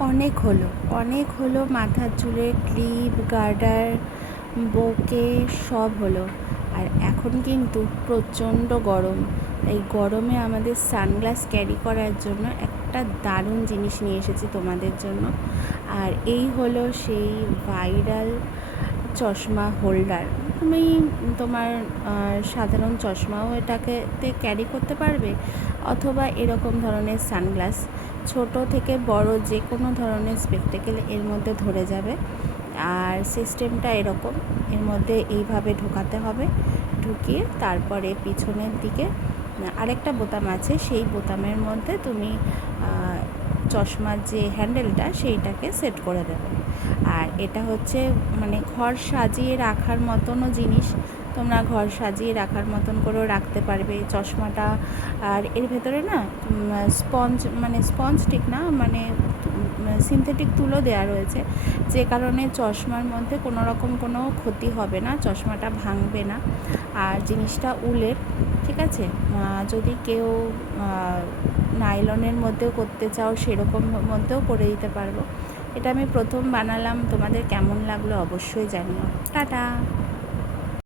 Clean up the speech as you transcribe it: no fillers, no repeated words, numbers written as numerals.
অনেক হলো মাথার চুলের ক্লিপ, গার্ডার, বোকে সব হলো। আর এখন কিন্তু প্রচণ্ড গরম। এই গরমে আমাদের সানগ্লাস ক্যারি করার জন্য একটা দারুণ জিনিস নিয়ে এসেছি তোমাদের জন্য। আর এই হলো সেই ভাইরাল চশমা হোল্ডার। তুমি তোমার সাধারণ চশমাও এটাকে ক্যারি করতে পারবে, অথবা এরকম ধরনের সানগ্লাস ছোট থেকে বড় যে কোনো ধরনের স্পেকটেকেল এর মধ্যে ধরে যাবে। আর সিস্টেমটা এরকম, এর মধ্যে এইভাবে ঢোকাতে হবে, ঢুকিয়ে তারপরে পিছনের দিকে আরেকটা বোতাম আছে, সেই বোতামের মধ্যে তুমি চশমার যে হ্যান্ডেলটা সেইটাকে সেট করে দেবে। আর এটা হচ্ছে মানে ঘর সাজিয়ে রাখার মতনও জিনিস, তোমরা ঘর সাজিয়ে রাখার মতন করেও রাখতে পারবে চশমাটা। আর এর ভেতরে না স্পঞ্জ ঠিক না, মানে সিনথেটিক তুলো দেওয়া রয়েছে, যে কারণে চশমার মধ্যে কোনো রকম কোনো ক্ষতি হবে না, চশমাটা ভাঙবে না। আর জিনিসটা উলের, ঠিক আছে। যদি কেউ নাইলনের মধ্যেও করতে চাও সেরকম মধ্যেও করে দিতে পারবো। এটা আমি প্রথম বানালাম, তোমাদের কেমন লাগলো অবশ্যই জানিও। টাটা।